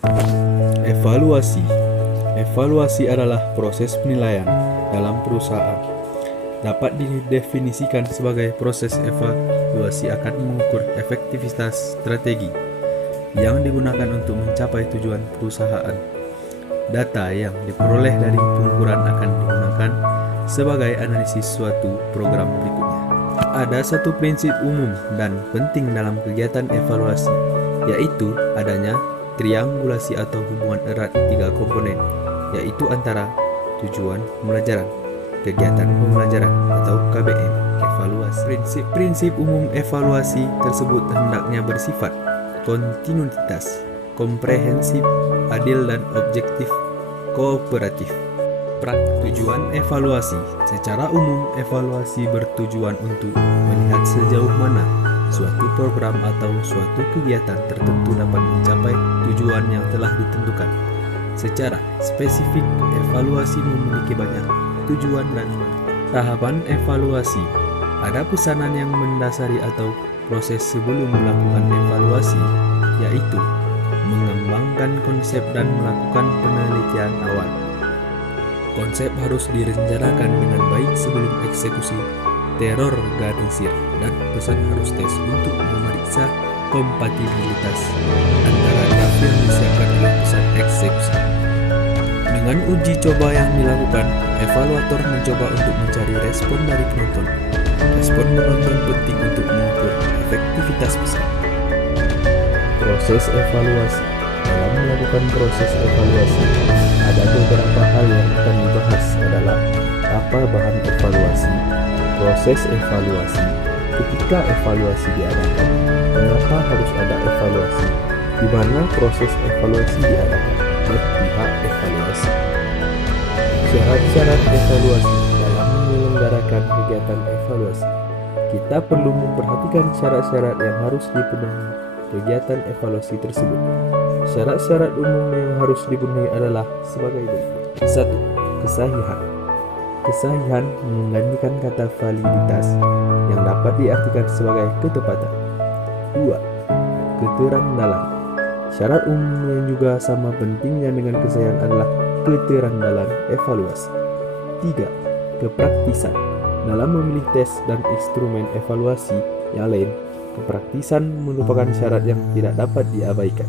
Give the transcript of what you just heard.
Evaluasi. Evaluasi adalah proses penilaian dalam perusahaan. Dapat didefinisikan sebagai proses evaluasi akan mengukur efektivitas strategi yang digunakan untuk mencapai tujuan perusahaan. Data yang diperoleh dari pengukuran akan digunakan sebagai analisis suatu program berikutnya. Ada satu prinsip umum dan penting dalam kegiatan evaluasi, yaitu adanya triangulasi atau hubungan erat tiga komponen, yaitu antara tujuan pembelajaran, kegiatan pembelajaran atau KBM, evaluasi. Prinsip-prinsip umum evaluasi tersebut hendaknya bersifat kontinuitas, komprehensif, adil dan objektif, kooperatif. Tujuan evaluasi. Secara umum, evaluasi bertujuan untuk melihat sejauh mana suatu program atau suatu kegiatan tertentu dapat mencapai tujuan yang telah ditentukan. Secara spesifik, evaluasi memiliki banyak tujuan dan tahapan evaluasi. Ada pesanan yang mendasari atau proses sebelum melakukan evaluasi, yaitu mengembangkan konsep dan melakukan penelitian awal. Konsep harus direncanakan dengan baik sebelum eksekusi terorganisir, dan pesan harus tes untuk memeriksa kompatibilitas antara draft yang disiapkan oleh pesan eksekusi. Dengan uji coba yang dilakukan, evaluator mencoba untuk mencari respon dari penonton. Respon penonton penting untuk mengukur efektivitas pesan. Proses evaluasi. Dalam melakukan proses evaluasi, ada beberapa hal yang akan dibahas adalah apa bahan evaluasi, proses evaluasi, ketika evaluasi diadakan, mengapa harus ada evaluasi, di mana proses evaluasi diadakan, dan pihak evaluasi. Syarat-syarat evaluasi dalam menyelenggarakan kegiatan evaluasi. Kita perlu memperhatikan syarat-syarat yang harus dipenuhi kegiatan evaluasi tersebut. Syarat-syarat umum yang harus dipenuhi adalah sebagai berikut. 1. Kesahihan. Kesahihan menggantikan kata validitas yang dapat diartikan sebagai ketepatan. 2. Keterandalan. Syarat umum yang juga sama pentingnya dengan kesahihan adalah keterandalan evaluasi. 3. Kepraktisan. Dalam memilih tes dan instrumen evaluasi yang lain, kepraktisan merupakan syarat yang tidak dapat diabaikan.